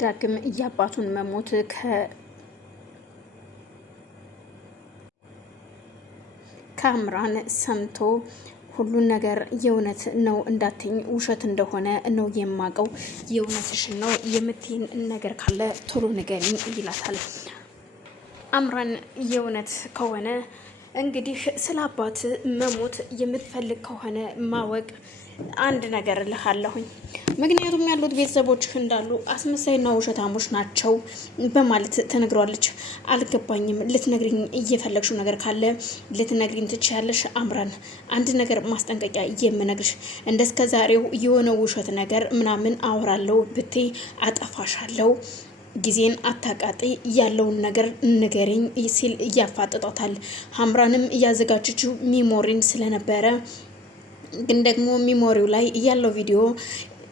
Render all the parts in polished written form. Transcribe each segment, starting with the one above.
ዳግም የአባቱን መሞት ከአምራን ሰምቶ ሁሉን ነገር የእውነት ነው እንዳትኝ ውሸት እንደሆነ ነው የማውቀው። የእውነትሽን ነው የምትይን ነገር ካለ ቶሎ ንገሪኝ ይላታል። አምራን የእውነት ከሆነ እንግዲህ ስለ አባት መሞት የምትፈልግ ከሆነ ማወቅ አንድ ነገር እልሃለሁኝ። ምክንያቱም ያሉት ቤተሰቦች እንዳሉ አስመሳይና ውሸታሞች ናቸው በማለት ተነግሯለች። አልገባኝም፣ ልትነግሪኝ እየፈለግሽው ነገር ካለ ልትነግሪኝ ትችያለሽ። አምራን አንድ ነገር ማስጠንቀቂያ የምነግርሽ እንደስከ ዛሬው የሆነ ውሸት ነገር ምናምን አወራለሁ ብቴ አጠፋሻለሁ፣ ጊዜን አታቃጢ፣ ያለውን ነገር ንገሪኝ ሲል እያፋጥጧታል። አምራንም እያዘጋጀችው ሚሞሪን ስለነበረ ግን ደግሞ ሚሞሪው ላይ ያለው ቪዲዮ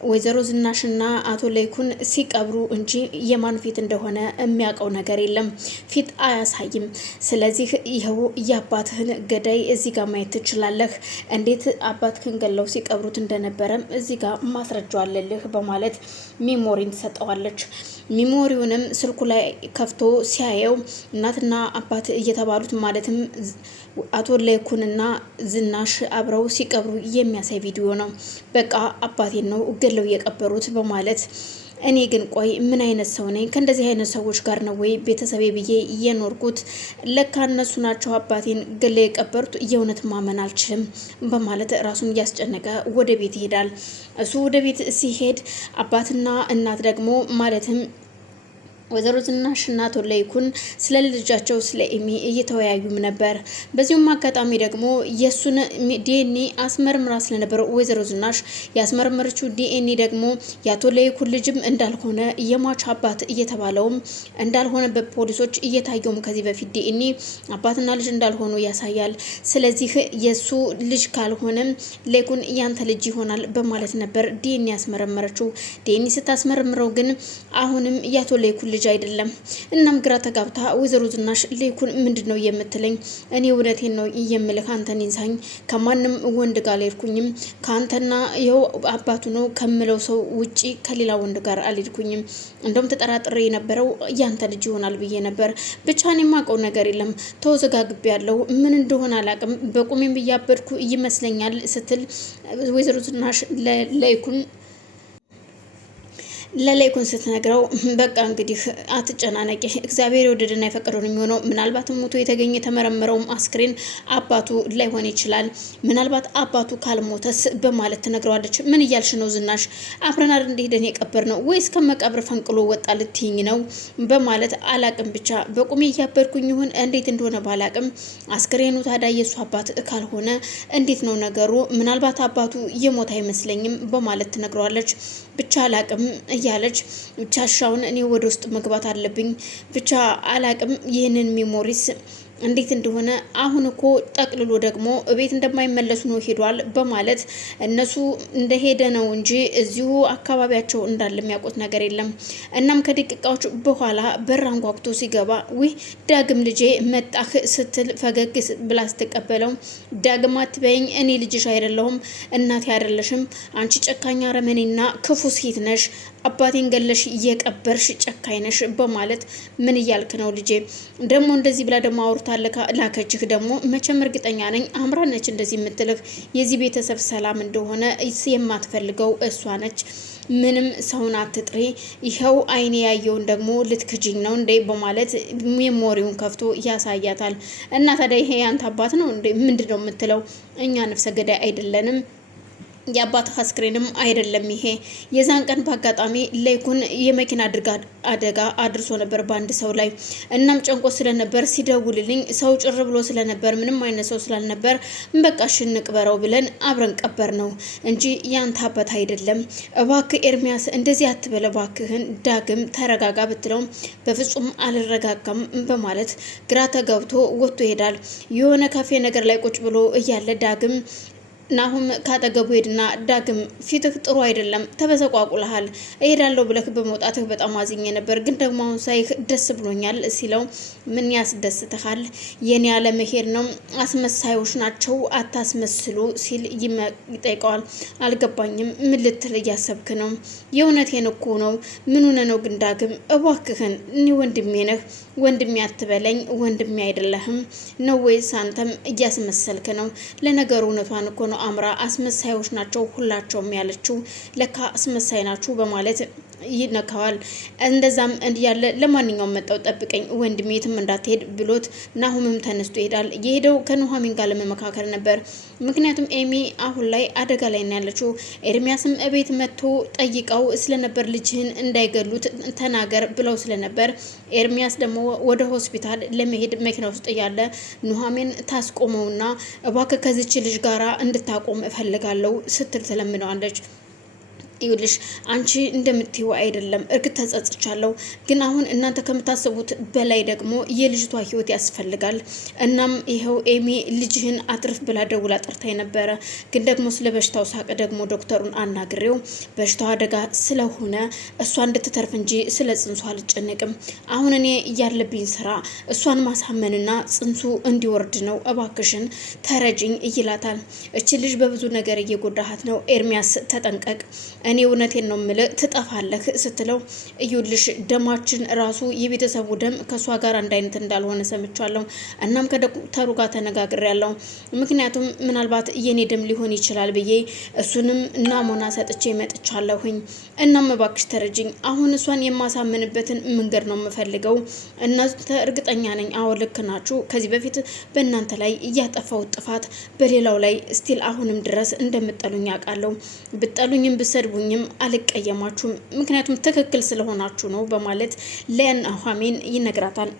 ወይዘሮ ዝናሽና አቶ ለይኩን ሲቀብሩ እንጂ የማን ፊት እንደሆነ የሚያውቀው ነገር የለም። ፊት አያሳይም። ስለዚህ ይኸው የአባትህን ገዳይ እዚህ ጋር ማየት ትችላለህ። እንዴት አባትህን ገለው ሲቀብሩት እንደነበረም እዚህ ጋር ማስረጃ አለልህ በማለት ሚሞሪን ትሰጠዋለች። ሚሞሪውንም ስልኩ ላይ ከፍቶ ሲያየው እናትና አባት እየተባሉት ማለትም አቶ ለይኩንና ዝናሽ አብረው ሲቀብሩ የሚያሳይ ቪዲዮ ነው። በቃ አባቴን ነው ገለው የቀበሩት በማለት እኔ ግን ቆይ ምን አይነት ሰው ነኝ? ከእንደዚህ አይነት ሰዎች ጋር ነው ወይ ቤተሰቤ ብዬ እየኖርኩት? ለካ እነሱ ናቸው አባቴን ገለው የቀበሩት። የእውነት ማመን አልችልም በማለት ራሱን እያስጨነቀ ወደ ቤት ይሄዳል። እሱ ወደ ቤት ሲሄድ አባትና እናት ደግሞ ማለትም ወይዘሮ ዝናሽና አቶ ለይኩን ስለ ልጃቸው ስለ ኤሚ እየተወያዩም ነበር። በዚሁም አጋጣሚ ደግሞ የሱን ዲኤንኤ አስመርምራ ስለነበር ወይዘሮ ዝናሽ ያስመረመረችው ዲኤንኤ ደግሞ የአቶ ለይኩን ልጅም እንዳልሆነ የሟች አባት እየተባለውም እንዳልሆነ በፖሊሶች እየታየውም ከዚህ በፊት ዲኤንኤ አባትና ልጅ እንዳልሆኑ ያሳያል። ስለዚህ የሱ ልጅ ካልሆነም ለይኩን ያንተ ልጅ ይሆናል በማለት ነበር ዲኤንኤ ያስመረመረችው። ዲኤንኤ ስታስመረምረው ግን አሁንም የአቶ ለይኩን ልጅ አይደለም። እናም ግራ ተጋብታ ወይዘሮ ዝናሽ ለይኩን ምንድነው የምትለኝ? እኔ እውነቴን ነው የምልህ፣ አንተን ይንሳኝ፣ ከማንም ወንድ ጋር አልሄድኩኝም፣ ከአንተና ይኸው አባቱ ነው ከምለው ሰው ውጪ ከሌላ ወንድ ጋር አልሄድኩኝም። እንደውም ተጠራጥሬ የነበረው ያንተ ልጅ ይሆናል ብዬ ነበር። ብቻ እኔ የማውቀው ነገር የለም፣ ተወዘጋግቤ ያለው ምን እንደሆነ አላውቅም፣ በቁሜም ብያበድኩ ይመስለኛል ስትል ወይዘሮ ዝናሽ ለለይኩን ስትነግረው በቃ እንግዲህ አትጨናነቂ፣ እግዚአብሔር የወደደና የፈቀደው የሚሆነው። ምናልባትም ሞቶ የተገኘ የተመረመረውም አስክሬን አባቱ ላይሆን ይችላል፣ ምናልባት አባቱ ካልሞተስ በማለት ትነግረዋለች። ምን እያልሽ ነው ዝናሽ? አብረን አይደል እንደሄደን የቀበር ነው ወይስ ከመቃብር ፈንቅሎ ወጣ ልትይኝ ነው? በማለት አላቅም፣ ብቻ በቁሜ እያበድኩኝ ይሁን እንዴት እንደሆነ ባላቅም አስክሬኑ ታዲያ የሱ አባት ካልሆነ እንዴት ነው ነገሩ? ምናልባት አባቱ የሞት አይመስለኝም በማለት ትነግረዋለች። ብቻ አላቅም እያለች ብቻ ሻውን እኔ ወደ ውስጥ መግባት አለብኝ፣ ብቻ አላቅም ይህንን ሚሞሪስ እንዴት እንደሆነ አሁን እኮ ጠቅልሎ ደግሞ እቤት እንደማይመለሱ ነው ሄዷል በማለት እነሱ እንደሄደ ነው እንጂ እዚሁ አካባቢያቸው እንዳለ የሚያውቁት ነገር የለም። እናም ከደቂቃዎች በኋላ በር አንኳኩቶ ሲገባ ውይ ዳግም ልጄ መጣህ ስትል ፈገግ ብላ ስትቀበለው ዳግም አትበይኝ፣ እኔ ልጅሽ አይደለሁም፣ እናቴ አይደለሽም፣ አንቺ ጨካኝ አረመኔና ክፉ ሴት ነሽ፣ አባቴን ገለሽ እየቀበርሽ ጨካኝ ነሽ በማለት ምን እያልክ ነው ልጄ? ደግሞ እንደዚህ ብላ ደግሞ አውርታ ላከችህ። ደግሞ መቼም እርግጠኛ ነኝ አምራን ነች እንደዚህ የምትልህ፣ የዚህ ቤተሰብ ሰላም እንደሆነ የማትፈልገው እሷ ነች። ምንም ሰውን አትጥሪ፣ ይኸው አይኔ ያየውን ደግሞ ልትክጅኝ ነው እንዴ? በማለት ሜሞሪውን ከፍቶ ያሳያታል። እና ታዲያ ይሄ ያንተ አባት ነው እንዴ? ምንድነው የምትለው? እኛ ነፍሰ ገዳይ አይደለንም፣ የአባት አስክሬንም አይደለም ይሄ። የዛን ቀን በአጋጣሚ ለይኩን የመኪና አደጋ አድርሶ ነበር በአንድ ሰው ላይ። እናም ጨንቆ ስለነበር ሲደውልልኝ ሰው ጭር ብሎ ስለነበር ምንም አይነት ሰው ስላልነበር በቃ ሽንቅበረው ብለን አብረን ቀበር ነው እንጂ ያንተ አባት አይደለም። እባክህ ኤርሚያስ እንደዚህ አትበለ፣ እባክህን ዳግም ተረጋጋ ብትለው በፍጹም አልረጋጋም በማለት ግራ ተጋብቶ ወጥቶ ይሄዳል። የሆነ ካፌ ነገር ላይ ቁጭ ብሎ እያለ ዳግም ናሁም ካጠገቡ ሄድና ዳግም ፊትህ ጥሩ አይደለም፣ ተበሰቋቁለሃል። እሄዳለሁ ብለህ በመውጣትህ በጣም አዝኜ ነበር፣ ግን ደግሞ አሁን ሳይህ ደስ ብሎኛል ሲለው ምን ያስደስትሃል? የኔ ያለመሄድ ነው፣ አስመሳዮች ናቸው፣ አታስመስሉ ሲል ይጠይቀዋል። አልገባኝም፣ ምን ልትል እያሰብክ ነው? የእውነቴን እኮ ነው። ምን ሆነ ነው ግን ዳግም? እባክህን፣ እኔ ወንድሜ ነህ፣ ወንድሜ አትበለኝ። ወንድሜ አይደለህም ነው ወይስ አንተም እያስመሰልክ ነው? ለነገሩ እውነቷን እኮ ነው አምራ፣ አስመሳዮች ናቸው ሁላቸውም ያለችው። ለካ አስመሳይ ናችሁ በማለት ይነካዋል። እንደዛም ያለ ለማንኛውም መጣው ጠብቀኝ ወንድሜ የትም እንዳትሄድ ብሎት ናሁምም ተነስቶ ይሄዳል። የሄደው ከኑሐሚን ጋር ለመመካከር ነበር። ምክንያቱም ኤሚ አሁን ላይ አደጋ ላይ ነው ያለችው። ኤርሚያስም እቤት መጥቶ ጠይቀው ስለነበር ልጅህን እንዳይገሉት ተናገር ብለው ስለነበር ኤርሚያስ ደግሞ ወደ ሆስፒታል ለመሄድ መኪና ውስጥ እያለ ኑሐሚን ታስቆመውና እባክህ ከዚች ልጅ ጋራ እንድታቆም እፈልጋለሁ ስትል ትለምነዋለች። ይኸውልሽ አንቺ እንደምትይው አይደለም፣ እርግጥ ተጸጽቻለሁ፣ ግን አሁን እናንተ ከምታስቡት በላይ ደግሞ የልጅቷ ህይወት ያስፈልጋል። እናም ይኸው ኤሚ ልጅህን አትርፍ ብላ ደውላ ጠርታኝ ነበረ፣ ግን ደግሞ ስለ በሽታው ሳቅ ደግሞ ዶክተሩን አናግሬው በሽታው አደጋ ስለሆነ እሷ እንድትተርፍ እንጂ ስለ ጽንሱ አልጨነቅም። አሁን እኔ ያለብኝ ስራ እሷን ማሳመንና ጽንሱ እንዲወርድ ነው፣ እባክሽን ተረጅኝ ይላታል። እቺ ልጅ በብዙ ነገር እየጎዳሃት ነው ኤርሚያስ፣ ተጠንቀቅ፣ እኔ እውነቴን ነው የምልህ ትጠፋለህ ስትለው እዩልሽ ደማችን ራሱ የቤተሰቡ ደም ከሷ ጋር አንድ አይነት እንዳልሆነ ሰምቻለሁ። እናም ከዶክተሩ ጋር ተነጋግሬያለሁ። ምክንያቱም ምናልባት የኔ ደም ሊሆን ይችላል ብዬ እሱንም ናሙና ሰጥቼ መጥቻለሁኝ። እናም እባክሽ ተረጅኝ። አሁን እሷን የማሳምንበትን መንገድ ነው የምፈልገው። እናንተ እርግጠኛ ነኝ አዎ ልክ ናችሁ። ከዚህ በፊት በእናንተ ላይ እያጠፋው ጥፋት በሌላው ላይ ስቲል አሁንም ድረስ እንደምጠሉኝ አውቃለሁ። ብጠሉኝም ብሰድቡኝም አልቀየማችሁም፣ ምክንያቱም ትክክል ስለሆናችሁ ነው በማለት ለኑሐሚን ይነግራታል።